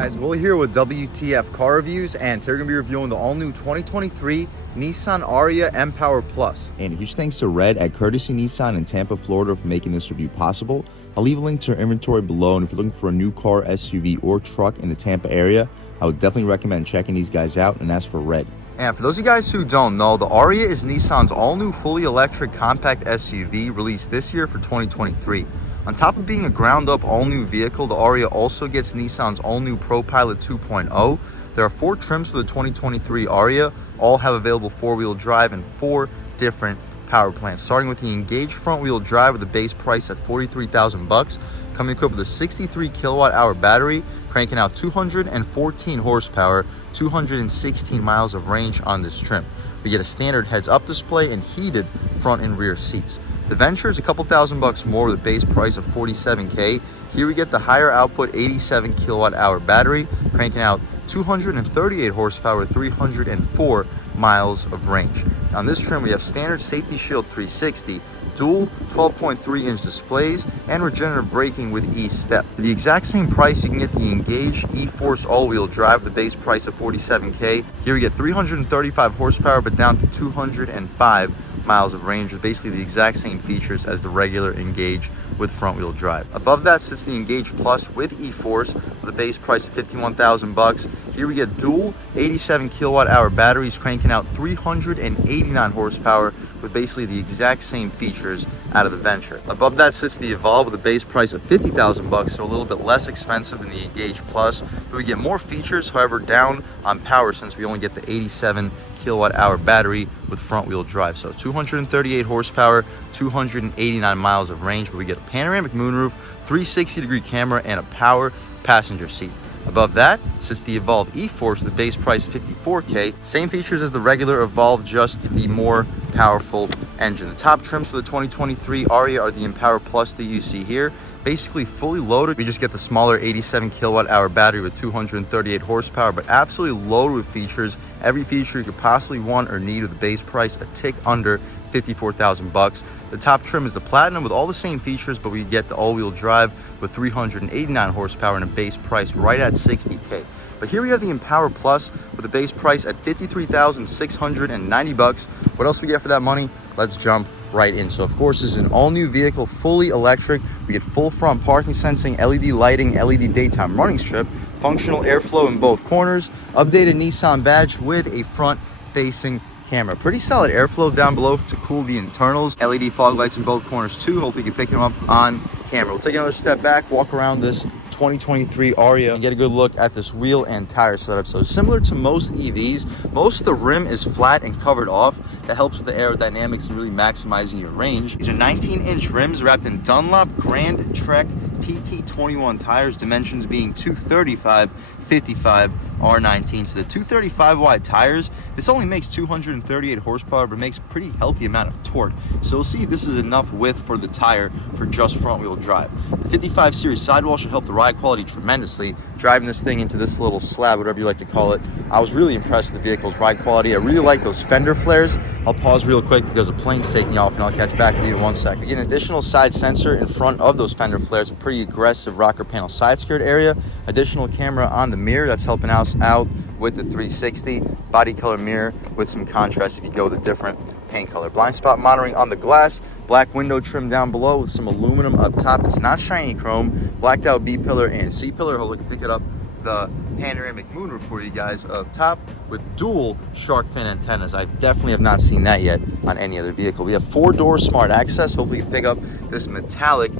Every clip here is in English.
Guys, Will here with W.T.F car reviews, and today we're going to be reviewing the all-new 2023 Nissan Ariya M-Power Plus. And huge thanks to Red at Courtesy Nissan in Tampa, Florida for making this review possible. I'll leave a link to our inventory below, and if you're looking for a new car, SUV, or truck in the Tampa area, I would definitely recommend checking these guys out, and ask for Red. And for those of you guys who don't know, the Ariya is Nissan's all-new fully electric compact SUV released this year for 2023. On top of being a ground-up all-new vehicle, the Ariya also gets Nissan's all-new ProPilot 2.0. There are 4 trims for the 2023 Ariya. All have available 4-wheel drive and 4 different power plants, starting with the Engage front-wheel drive with a base price at $43,000, coming equipped with a 63 kilowatt-hour battery, cranking out 214 horsepower, 216 miles of range on this trim. We get a standard heads-up display and heated front and rear seats. The Venture is a couple $1,000 more with a base price of $47K. Here we get the higher output 87 kilowatt-hour battery, cranking out 238 horsepower, 304 miles of range. On this trim, we have standard Safety Shield 360, dual 12.3-inch displays, and regenerative braking with e-step. For the exact same price, you can get the Engage e-Force all-wheel drive, the base price of $47K. Here we get 335 horsepower, but down to 205 miles of range, with basically the exact same features as the regular Engage with front-wheel drive. Above that sits the Engage Plus with e-Force with a base price of $51,000. Here we get dual 87 kilowatt-hour batteries, cranking out 389 horsepower with basically the exact same features out of the Venture. Above that sits the Evolve with a base price of $50,000, so a little bit less expensive than the Engage Plus. But we get more features, however, down on power, since we only get the 87 kilowatt-hour battery with front-wheel drive. So 238 horsepower, 289 miles of range, but we get a panoramic moonroof, 360-degree camera, and a power passenger seat. Above that sits the Evolve e-Force with a base price of $54K. Same features as the regular Evolve, just the more powerful engine. The top trims for the 2023 Ariya are the M-Power Plus that you see here. Basically fully loaded, we just get the smaller 87 kilowatt-hour battery with 238 horsepower, but absolutely loaded with features. Every feature you could possibly want or need with a base price a tick under $54,000. The top trim is the Platinum with all the same features, but we get the all-wheel drive with 389 horsepower and a base price right at $60K. But here we have the M-Power Plus with a base price at $53,690. What else do we get for that money? Let's jump right in. So of course, this is an all-new vehicle, fully electric. We get full front parking sensing, LED lighting, LED daytime running strip, functional airflow in both corners, updated Nissan badge with a front-facing camera. Pretty solid airflow down below to cool the internals. LED fog lights in both corners too. Hopefully you can pick them up on camera. We'll take another step back, walk around this 2023 Ariya and get a good look at this wheel and tire setup. So similar to most EVs, most of the rim is flat and covered off. That helps with the aerodynamics and really maximizing your range. These are 19-inch rims wrapped in Dunlop Grand Trek PT21 tires, dimensions being 235/55 R19. So the 235 wide tires, this only makes 238 horsepower, but makes a pretty healthy amount of torque. So we'll see if this is enough width for the tire for just front wheel drive. The 55 series sidewall should help the ride quality tremendously. Driving this thing into this little slab, whatever you like to call it, I was really impressed with the vehicle's ride quality. I really like those fender flares. I'll pause real quick because the plane's taking off, and I'll catch back with you in 1 sec. We get an additional side sensor in front of those fender flares, a pretty aggressive rocker panel side skirt area, additional camera on the mirror that's helping us out with the 360, body color mirror with some contrast if you go with a different paint color. Blind spot monitoring on the glass, black window trim down below with some aluminum up top. It's not shiny chrome, blacked out B pillar and C pillar. Hold, look, pick it up. The panoramic moonroof for you guys up top with dual shark fin antennas. I definitely have not seen that yet on any other vehicle. We have 4-door smart access. Hopefully you can pick up this metallic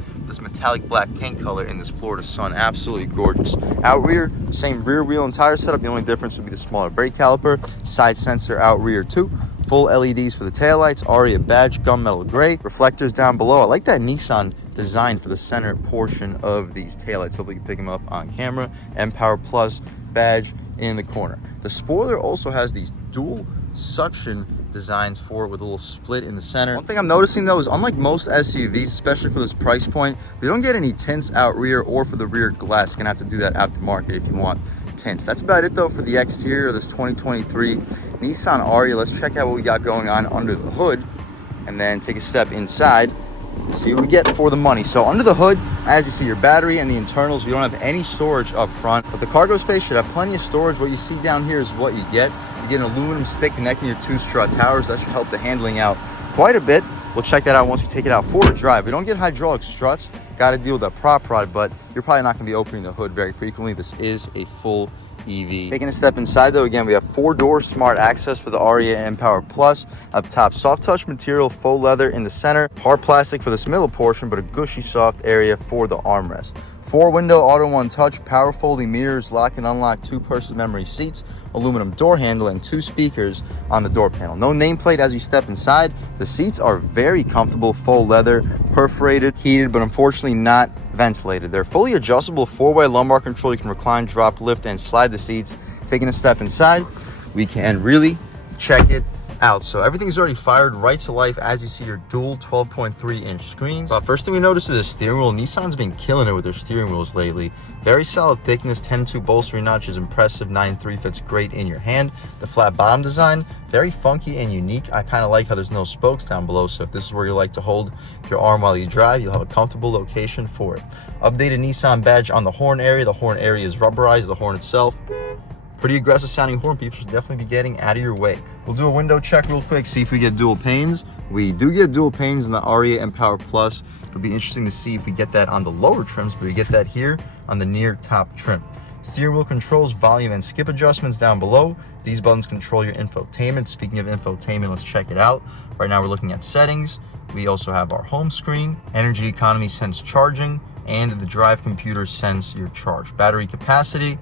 black paint color in this Florida sun. Absolutely gorgeous. Out rear, same rear wheel and tire setup. The only difference would be the smaller brake caliper. Side sensor out rear too. Full LEDs for the taillights. Ariya badge, gunmetal gray. Reflectors down below. I like that Nissan design for the center portion of these taillights. Hopefully you can pick them up on camera. M-Power Plus badge in the corner. The spoiler also has these dual suction designs for it with a little split in the center. One thing I'm noticing though is, unlike most SUVs, especially for this price point, we don't get any tints out rear or for the rear glass. You're gonna have to do that aftermarket if you want tints. That's about it though for the exterior of this 2023 Nissan Ariya. Let's check out what we got going on under the hood and then take a step inside Let's see what we get for the money. So under the hood, as you see, your battery and the internals, we don't have any storage up front, but the cargo space should have plenty of storage. What you see down here is what you get. You get an aluminum stick connecting your two strut towers. That should help the handling out quite a bit. We'll check that out once we take it out for a drive. We don't get hydraulic struts, got to deal with that prop rod, but you're probably not going to be opening the hood very frequently. This is a full EV. Taking a step inside though, again, we have 4-door smart access for the Ariya mPower Plus. Up top, soft touch material, faux leather in the center, hard plastic for this middle portion, but a gushy soft area for the armrest. 4-window auto one touch, power folding mirrors, lock and unlock 2-person memory seats, aluminum door handle, and 2 speakers on the door panel. No nameplate as you step inside. The seats are very comfortable, faux leather, perforated, heated, but unfortunately not ventilated. They're fully adjustable 4-way lumbar control. You can recline, drop, lift, and slide the seats. Taking a step inside, we can really check it out. So everything's already fired right to life as you see your dual 12.3-inch screens. But first thing we notice is the steering wheel. Nissan's been killing it with their steering wheels lately. Very solid thickness, 10.2 bolstering notch is impressive, 9.3 fits great in your hand. The flat bottom design, very funky and unique. I kind of like how there's no spokes down below, so if this is where you like to hold your arm while you drive, you'll have a comfortable location for it. Updated Nissan badge on the horn area. The horn area is rubberized. The horn itself, pretty aggressive sounding horn. People should definitely be getting out of your way. We'll do a window check real quick, see if we get dual panes. We do get dual panes in the Ariya mPower Plus. It'll be interesting to see if we get that on the lower trims, but we get that here on the near top trim. Steering wheel controls, volume and skip adjustments down below. These buttons control your infotainment. Speaking of infotainment, let's check it out. Right now we're looking at settings. We also have our home screen, energy economy sense charging, and the drive computer sense your charge. Battery capacity,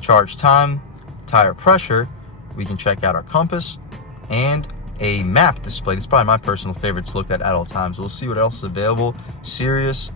charge time, tire pressure. We can check out our compass and a map display. This is probably my personal favorite to look at all times. We'll see what else is available. Sirius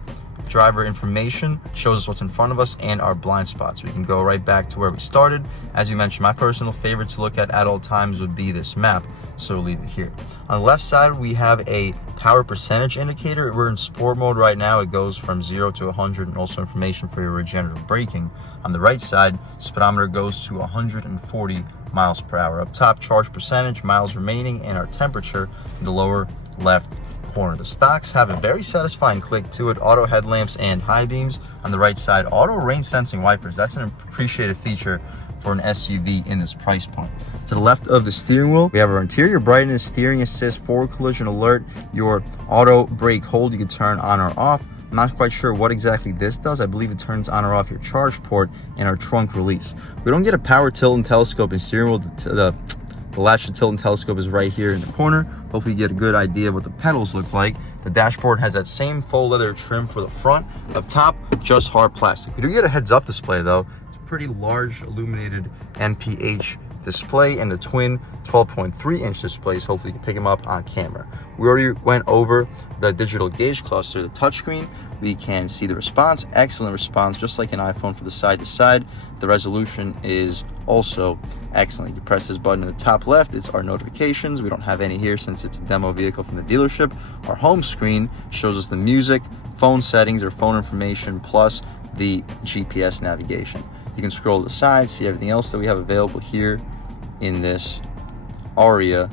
driver information shows us what's in front of us and our blind spots. We can go right back to where we started. As you mentioned, my personal favorite to look at all times would be this map, so we'll leave it here. On the left side, we have a power percentage indicator. We're in sport mode right now. It goes from 0 to 100, and also information for your regenerative braking. On the right side, speedometer goes to 140 miles per hour. Up top, charge percentage, miles remaining, and our temperature in the lower left corner. The stocks have a very satisfying click to it. Auto headlamps and high beams. On the right side, auto rain sensing wipers. That's an appreciated feature for an SUV in this price point. To the left of the steering wheel, we have our interior brightness, steering assist, forward collision alert, your auto brake hold you can turn on or off. I'm not quite sure what exactly this does. I believe it turns on or off your charge port and our trunk release. We don't get a power tilt and telescope in steering wheel. The latch to tilt and telescope is right here in the corner. Hopefully you get a good idea of what the pedals look like. The dashboard has that same faux leather trim for the front. Up top, just hard plastic. We do get a heads-up display though. It's a pretty large illuminated NPH display, and the twin 12.3-inch displays. Hopefully you can pick them up on camera. We already went over the digital gauge cluster, the touchscreen. We can see the response, excellent response, just like an iPhone for the side to side. The resolution is also excellent. You press this button in the top left, it's our notifications. We don't have any here since it's a demo vehicle from the dealership. Our home screen shows us the music, phone settings or phone information, plus the GPS navigation. You can scroll to the side, see everything else that we have available here in this Ariya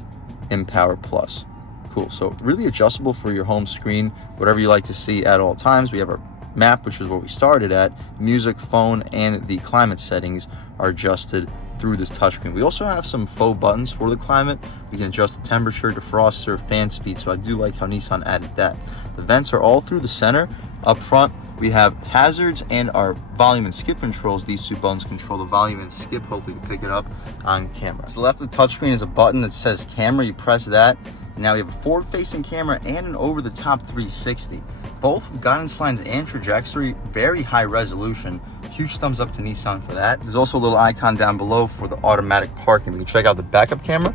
mPower Plus. Cool. So really adjustable for your home screen, whatever you like to see at all times. We have our map, which is where we started at. Music, phone, and the climate settings are adjusted through this touchscreen. We also have some faux buttons for the climate. We can adjust the temperature, defroster, fan speed. So I do like how Nissan added that. The vents are all through the center. Up front, we have hazards and our volume and skip controls. These two buttons control the volume and skip. Hopefully you can pick it up on camera. To the left of the touchscreen is a button that says camera. You press that, and now we have a forward-facing camera and an over-the-top 360. Both with guidance lines and trajectory, very high resolution. Huge thumbs up to Nissan for that. There's also a little icon down below for the automatic parking. We can check out the backup camera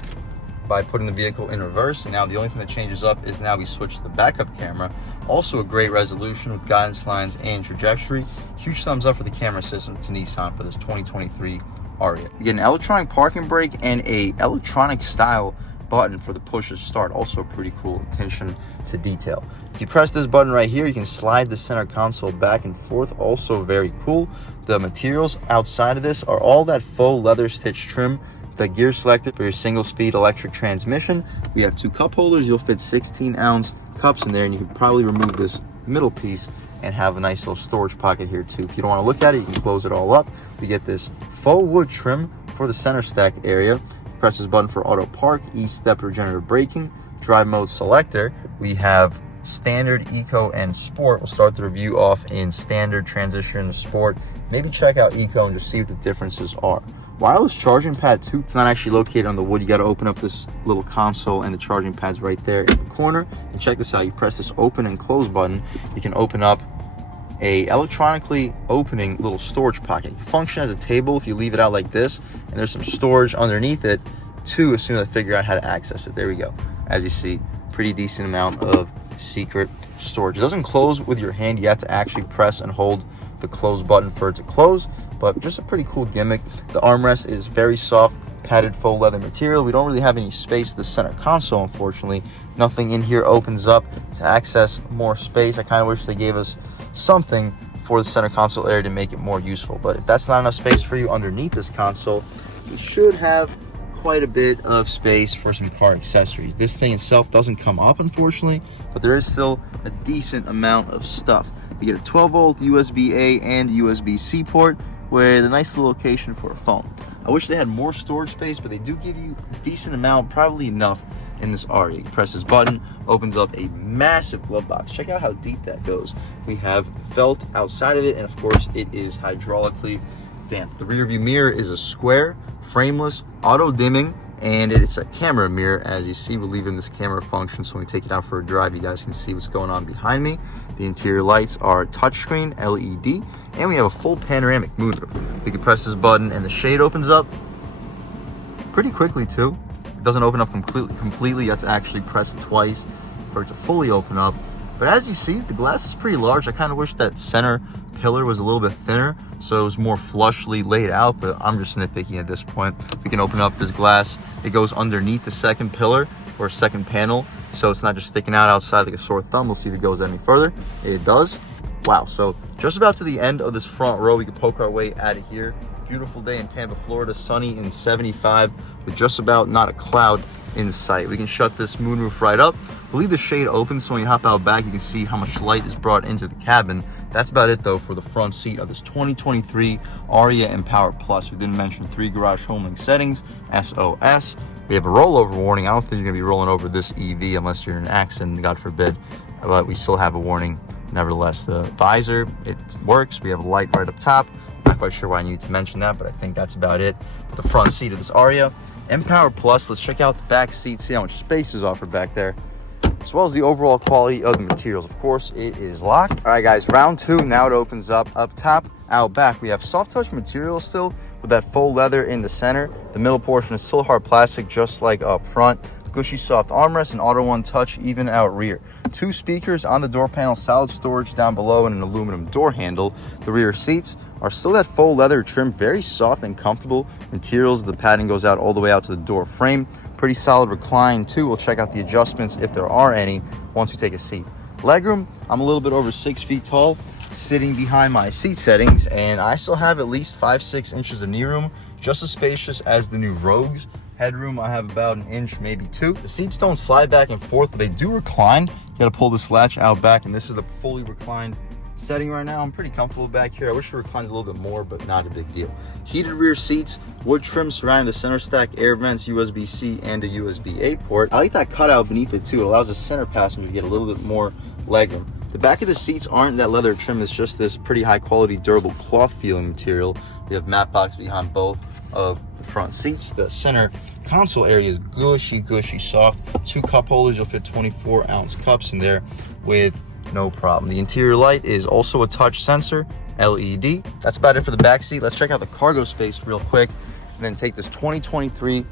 by putting the vehicle in reverse. Now the only thing that changes up is now we switch to the backup camera. Also a great resolution with guidance lines and trajectory. Huge thumbs up for the camera system to Nissan for this 2023 Ariya. You get an electronic parking brake and a electronic style button for the push to start. Also pretty cool attention to detail. If you press this button right here, you can slide the center console back and forth. Also very cool. The materials outside of this are all that faux leather stitch trim. The gear selected for your single speed electric transmission. We have two cup holders. You'll fit 16-ounce cups in there, and you can probably remove this middle piece and have a nice little storage pocket here too. If you don't want to look at it, you can close it all up. We get this faux wood trim for the center stack area. Press this button for auto park, e-step regenerative braking, drive mode selector. We have standard, eco, and sport. We'll start the review off in standard, transition to sport. Maybe check out eco and just see what the differences are. Wireless charging pad too. It's not actually located on the wood. You got to open up this little console, and the charging pad's right there in the corner. And check this out. You press this open and close button. You can open up a electronically opening little storage pocket. It can function as a table if you leave it out like this, and there's some storage underneath it too as soon as I figure out how to access it. There we go. As you see, pretty decent amount of secret storage. It doesn't close with your hand. You have to actually press and hold the close button for it to close, but just a pretty cool gimmick. The armrest is very soft, padded faux leather material. We don't really have any space for the center console, unfortunately. Nothing in here opens up to access more space. I kind of wish they gave us something for the center console area to make it more useful, but if that's not enough space for you underneath this console, you should have quite a bit of space for some car accessories. This thing itself doesn't come up, unfortunately, but there is still a decent amount of stuff. You get a 12-volt USB-A and USB-C port with a nice little location for a phone. I wish they had more storage space, but they do give you a decent amount, probably enough in this Ariya. You press this button, opens up a massive glove box. Check out how deep that goes. We have felt outside of it, and of course it is hydraulically damped. The rear view mirror is a square, frameless, auto dimming, and it's a camera mirror. As you see, we're leaving this camera function, so when we take it out for a drive, you guys can see what's going on behind me. The interior lights are touchscreen LED, and we have a full panoramic moonroof. We can press this button and the shade opens up pretty quickly too. It doesn't open up completely. You have to actually press it twice for it to fully open up. But as you see, the glass is pretty large. I kind of wish that center pillar was a little bit thinner, so it was more flushly laid out, but I'm just nitpicking at this point. We can open up this glass. It goes underneath the second pillar or second panel, so it's not just sticking out outside like a sore thumb. We'll see if it goes any further. It does. Wow, so just about to the end of this front row, we can poke our way out of here. Beautiful day in Tampa, Florida, sunny and 75 with just about not a cloud in sight. We can shut this moonroof right up. We'll leave the shade open so when you hop out back, you can see how much light is brought into the cabin. That's about it though for the front seat of this 2023 Ariya Empower Plus. We didn't mention 3 garage home link settings, SOS. We have a rollover warning. I don't think you're gonna be rolling over this EV unless you're in an accident, God forbid, but we still have a warning nevertheless. The visor, it works. We have a light right up top. Not quite sure why I need to mention that, but I think that's about it. The front seat of this Ariya Empower Plus. Let's check out the back seat, see how much space is offered back there, as well as the overall quality of the materials. Of course, it is locked. All right, guys, round 2. Now it opens up. Up top, out back, we have soft touch material still with that faux leather in the center. The middle portion is still hard plastic, just like up front. Gushy soft armrest and auto one touch even out rear. 2 speakers on the door panel, solid storage down below, and an aluminum door handle. The rear seats are still that faux leather trim, very soft and comfortable materials. The padding goes out all the way out to the door frame. Pretty solid recline too. We'll check out the adjustments if there are any once we take a seat. Legroom, I'm a little bit over 6 feet tall, sitting behind my seat settings, and I still have at least 5-6 inches of knee room, just as spacious as the new Rogues. Headroom, I have about 1 inch, maybe 2. The seats don't slide back and forth, but they do recline. You gotta pull this latch out back, and this is the fully reclined setting right now. I'm pretty comfortable back here. I wish it reclined a little bit more, but not a big deal. Heated rear seats, wood trim surrounding the center stack, air vents, USB-C, and a USB-A port. I like that cutout beneath it too. It allows the center passenger to get a little bit more legroom. The back of the seats aren't that leather trim. It's just this pretty high quality, durable cloth feeling material. We have matte box behind both of the front seats. The center console area is gushy soft. 2 cup holders. You'll fit 24-ounce cups in there with no problem. The interior light is also a touch sensor, LED. That's about it for the back seat. Let's check out the cargo space real quick and then take this 2023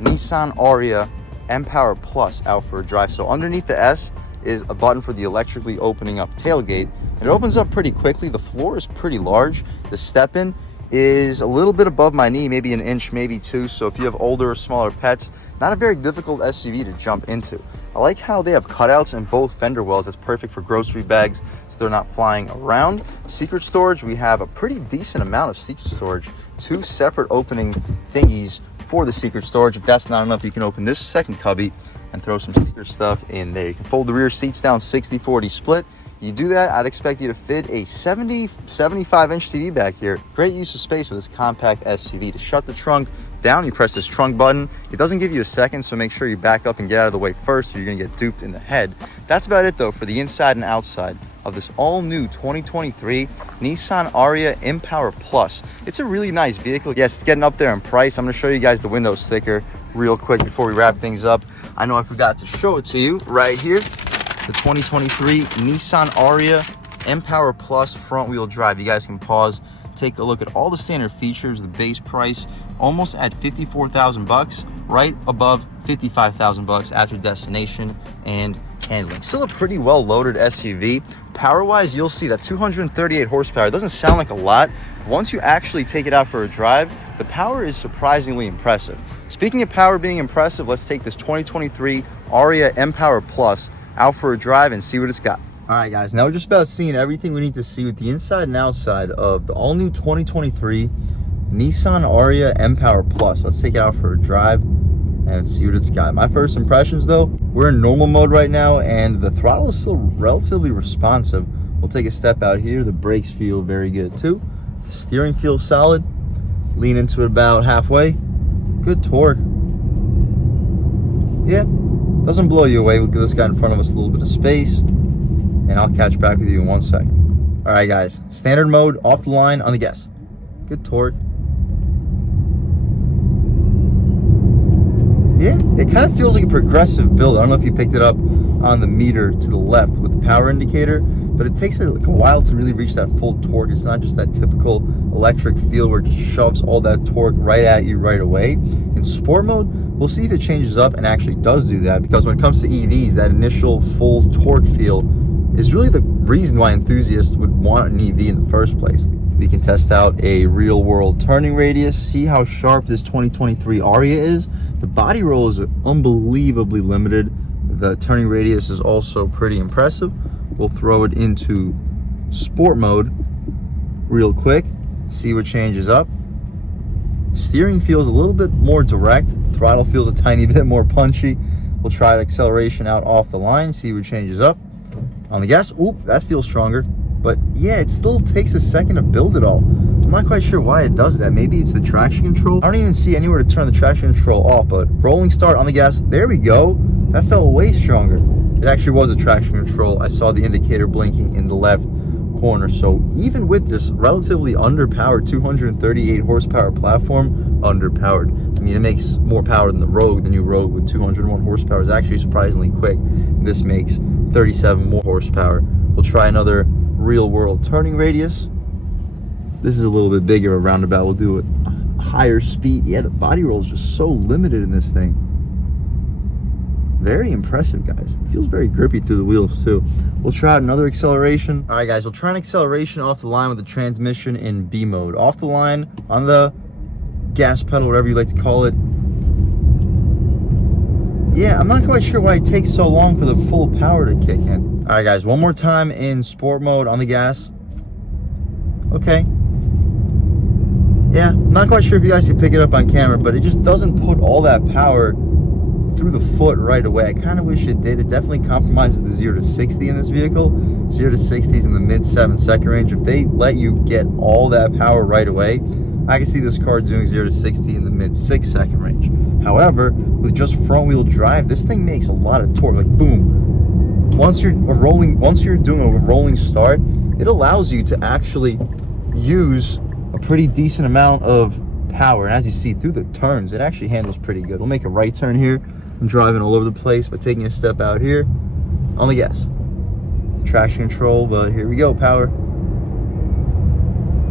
Nissan Ariya Empower Plus out for a drive. So underneath the S is a button for the electrically opening up tailgate. And it opens up pretty quickly. The floor is pretty large. The step-in is a little bit above my knee, maybe 1 inch, maybe 2. So if you have older or smaller pets, not a very difficult SUV to jump into. I like how they have cutouts in both fender wells. That's perfect for grocery bags so they're not flying around. Secret storage, we have a pretty decent amount of secret storage. 2 separate opening thingies for the secret storage. If that's not enough, you can open this second cubby and throw some secret stuff in there. You can fold the rear seats down 60-40 split. You do that, I'd expect you to fit a 75-inch TV back here. Great use of space with this compact SUV. To shut the trunk down, you press this trunk button. It doesn't give you a second, so make sure you back up and get out of the way first, or you're gonna get duped in the head. That's about it though for the inside and outside of this all-new 2023 Nissan Ariya mPower Plus. It's a really nice vehicle. Yes, it's getting up there in price. I'm gonna show you guys the window sticker real quick before we wrap things up. I know I forgot to show it to you right here. The 2023 Nissan Ariya mPower Plus front-wheel drive. You guys can pause, take a look at all the standard features. The base price almost at $54,000, right above $55,000 after destination and handling. Still a pretty well-loaded SUV. Power-wise, you'll see that 238 horsepower. It doesn't sound like a lot. Once you actually take it out for a drive, the power is surprisingly impressive. Speaking of power being impressive, let's take this 2023 Ariya mPower Plus out for a drive and see what it's got. All right, guys, now we're just about seeing everything we need to see with the inside and outside of the all-new 2023 Nissan Ariya mPower Plus. Let's take it out for a drive and see what it's got. My first impressions though, we're in normal mode right now and the throttle is still relatively responsive. We'll take a step out here. The brakes feel very good too. The steering feels solid. Lean into it about halfway. Good torque. Yeah, doesn't blow you away. We'll give this guy in front of us a little bit of space and I'll catch back with you in 1 second. All right, guys, standard mode, off the line, on the gas. Good torque. Yeah, it kind of feels like a progressive build. I don't know if you picked it up on the meter to the left with the power indicator, but it takes like a while to really reach that full torque. It's not just that typical electric feel where it just shoves all that torque right at you right away. In sport mode, we'll see if it changes up and actually does do that, because when it comes to EVs, that initial full torque feel is really the reason why enthusiasts would want an EV in the first place. We can test out a real world turning radius, see how sharp this 2023 Ariya is. The body roll is unbelievably limited. The turning radius is also pretty impressive. We'll throw it into sport mode real quick, see what changes up. Steering feels a little bit more direct. Throttle feels a tiny bit more punchy. We'll try acceleration out off the line, see what changes up. On the gas, oop, that feels stronger. But yeah, it still takes a second to build it all. I'm not quite sure why it does that. Maybe it's the traction control. I don't even see anywhere to turn the traction control off, but rolling start on the gas, there we go. That felt way stronger. It actually was a traction control. I saw the indicator blinking in the left corner. So even with this relatively underpowered 238 horsepower platform, underpowered. I mean, it makes more power than the Rogue. The new Rogue with 201 horsepower is actually surprisingly quick. This makes 37 more horsepower. We'll try another real world turning radius. This is a little bit bigger, a roundabout. We'll do a higher speed. Yeah, the body roll is just so limited in this thing. Very impressive, guys. It feels very grippy through the wheels too. We'll try out another acceleration. All right, guys, we'll try an acceleration off the line with the transmission in B mode. Off the line on the gas pedal, whatever you like to call it. Yeah, I'm not quite sure why it takes so long for the full power to kick in. All right, guys, one more time in sport mode on the gas. Okay. Yeah, I'm not quite sure if you guys can pick it up on camera, but it just doesn't put all that power through the foot right away. I kind of wish it did. It definitely compromises the 0 to 60 in this vehicle. 0 to 60 is in the mid 7-second range. If they let you get all that power right away, I can see this car doing 0 to 60 in the mid 6-second range. However, with just front wheel drive, this thing makes a lot of torque, like boom. Once you're doing a rolling start, it allows you to actually use a pretty decent amount of power. And as you see through the turns, it actually handles pretty good. We'll make a right turn here. I'm driving all over the place, but taking a step out here on the gas. Traction control, but here we go, power.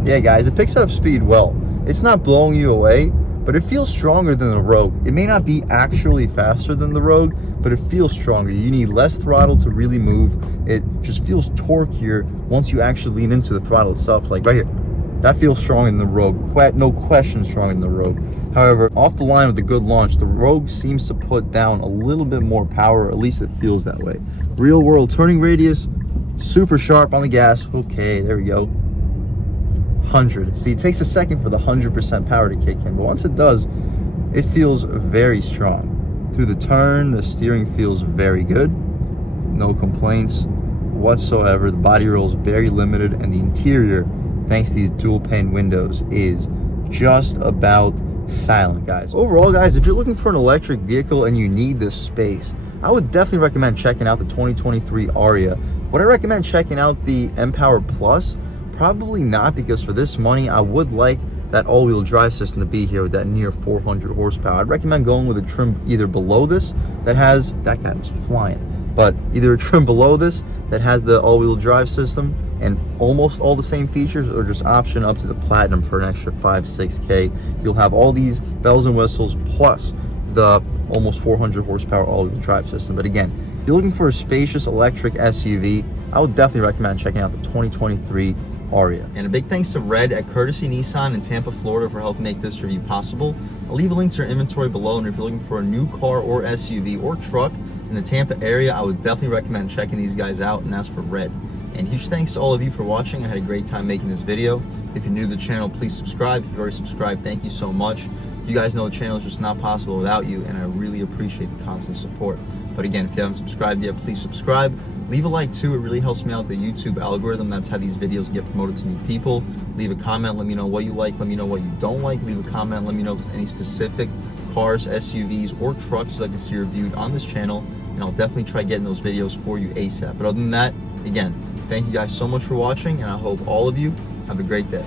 Yeah, guys, it picks up speed well. It's not blowing you away, but it feels stronger than the Rogue. It may not be actually faster than the Rogue, but it feels stronger. You need less throttle to really move. It just feels torquier once you actually lean into the throttle itself, like right here. That feels stronger than the Rogue. No question stronger than the Rogue. However, off the line with a good launch, the Rogue seems to put down a little bit more power, or at least it feels that way. Real world turning radius, super sharp on the gas. Okay, there we go. 100. See, it takes a second for the 100% power to kick in, but once it does, it feels very strong. Through the turn, the steering feels very good. No complaints whatsoever. The body roll is very limited, and the interior, thanks to these dual pane windows, is just about silent, guys. Overall, guys, if you're looking for an electric vehicle and you need this space, I would definitely recommend checking out the 2023 Ariya. Would I recommend checking out the mPower Plus? Probably not, because for this money, I would like that all-wheel drive system to be here with that near 400 horsepower. I'd recommend going with a trim either below this that has, that guy was flying, but either a trim below this that has the all-wheel drive system and almost all the same features, or just option up to the Platinum for an extra 5-6K. You'll have all these bells and whistles plus the almost 400 horsepower all-wheel drive system. But again, if you're looking for a spacious electric SUV, I would definitely recommend checking out the 2023 Ariya. And a big thanks to Red at Courtesy Nissan in Tampa, Florida for helping make this review possible. I'll leave a link to their inventory below, and if you're looking for a new car or SUV or truck in the Tampa area, I would definitely recommend checking these guys out, and that's for Red. And huge thanks to all of you for watching. I had a great time making this video. If you're new to the channel, please subscribe. If you've already subscribed, thank you so much. You guys know the channel is just not possible without you, and I really appreciate the constant support. But again, if you haven't subscribed yet, please subscribe. Leave a like too, it really helps me out with the YouTube algorithm. That's how these videos get promoted to new people. Leave a comment, let me know what you like, let me know what you don't like. Leave a comment, let me know if there's any specific cars, SUVs, or trucks you'd like to see reviewed on this channel, and I'll definitely try getting those videos for you ASAP. But other than that, again, thank you guys so much for watching, and I hope all of you have a great day.